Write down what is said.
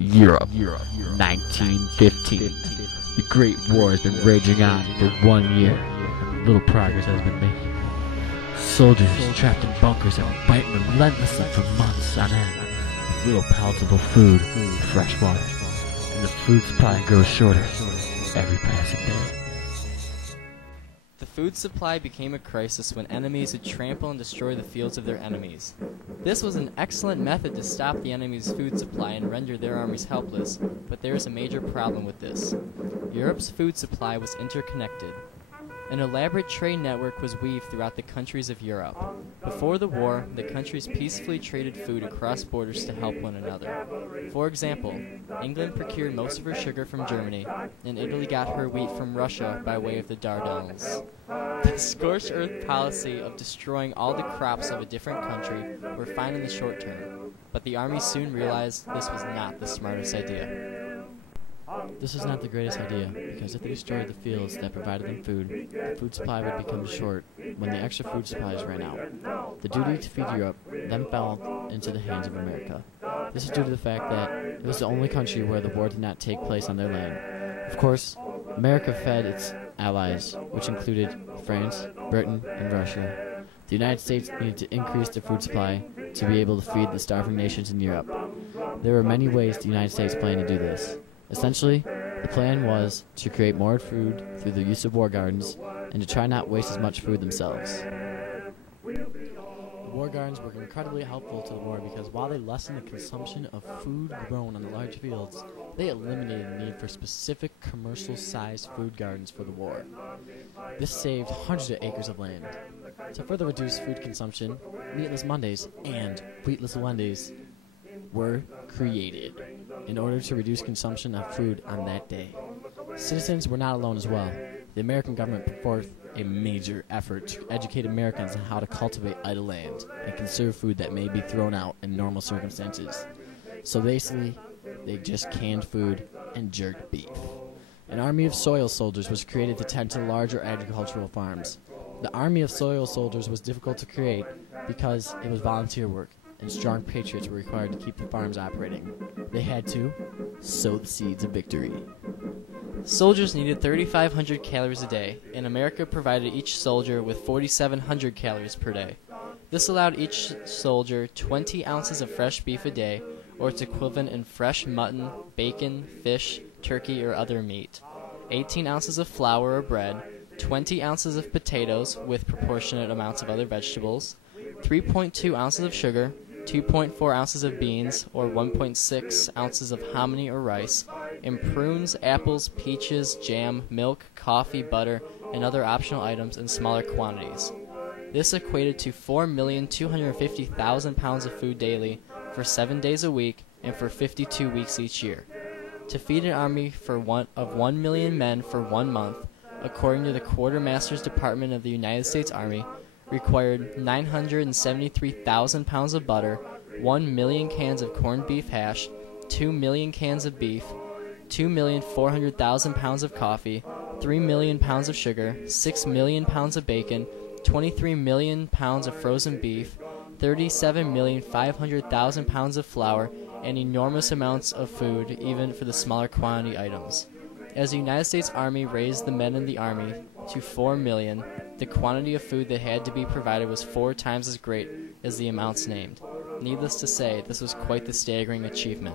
Europe, 1915. The Great War has been raging on for 1 year. Little progress has been made. Soldiers trapped in bunkers and fighting relentlessly for months on end. Little palatable food, fresh water, and the food supply grows shorter every passing day. The food supply became a crisis when enemies would trample and destroy the fields of their enemies. This was an excellent method to stop the enemy's food supply and render their armies helpless, but there is a major problem with this. Europe's food supply was interconnected. An elaborate trade network was weaved throughout the countries of Europe. Before the war, the countries peacefully traded food across borders to help one another. For example, England procured most of her sugar from Germany, and Italy got her wheat from Russia by way of the Dardanelles. The scorched earth policy of destroying all the crops of a different country were fine in the short term, but the army soon realized this was not the smartest idea. This is not the greatest idea, because if they destroyed the fields that provided them food, the food supply would become short when the extra food supplies ran out. The duty to feed Europe then fell into the hands of America. This is due to the fact that it was the only country where the war did not take place on their land. Of course, America fed its allies, which included France, Britain, and Russia. The United States needed to increase their food supply to be able to feed the starving nations in Europe. There were many ways the United States planned to do this. Essentially, the plan was to create more food through the use of war gardens and to try not waste as much food themselves. The war gardens were incredibly helpful to the war because while they lessened the consumption of food grown on the large fields, they eliminated the need for specific commercial-sized food gardens for the war. This saved hundreds of acres of land. To further reduce food consumption, Meatless Mondays and Wheatless Wednesdays were created in order to reduce consumption of food on that day. Citizens were not alone as well. The American government put forth a major effort to educate Americans on how to cultivate idle land and conserve food that may be thrown out in normal circumstances. So basically, they just canned food and jerked beef. An army of soil soldiers was created to tend to larger agricultural farms. The army of soil soldiers was difficult to create because it was volunteer work, and strong patriots were required to keep the farms operating. They had to sow the seeds of victory. Soldiers needed 3,500 calories a day, and America provided each soldier with 4,700 calories per day. This allowed each soldier 20 ounces of fresh beef a day, or its equivalent in fresh mutton, bacon, fish, turkey, or other meat, 18 ounces of flour or bread, 20 ounces of potatoes with proportionate amounts of other vegetables, 3.2 ounces of sugar, 2.4 ounces of beans, or 1.6 ounces of hominy or rice, and prunes, apples, peaches, jam, milk, coffee, butter, and other optional items in smaller quantities. This equated to 4,250,000 pounds of food daily for 7 days a week and for 52 weeks each year. To feed an army of 1 million men for 1 month, according to the Quartermaster's Department of the United States Army, required 973,000 pounds of butter, 1 million cans of corned beef hash, 2 million cans of beef, 2,400,000 pounds of coffee, 3 million pounds of sugar, 6 million pounds of bacon, 23 million pounds of frozen beef, 37,500,000 pounds of flour, and enormous amounts of food even for the smaller quantity items. As the United States Army raised the men in the Army to 4 million, the quantity of food that had to be provided was 4 times as great as the amounts named. Needless to say, this was quite the staggering achievement.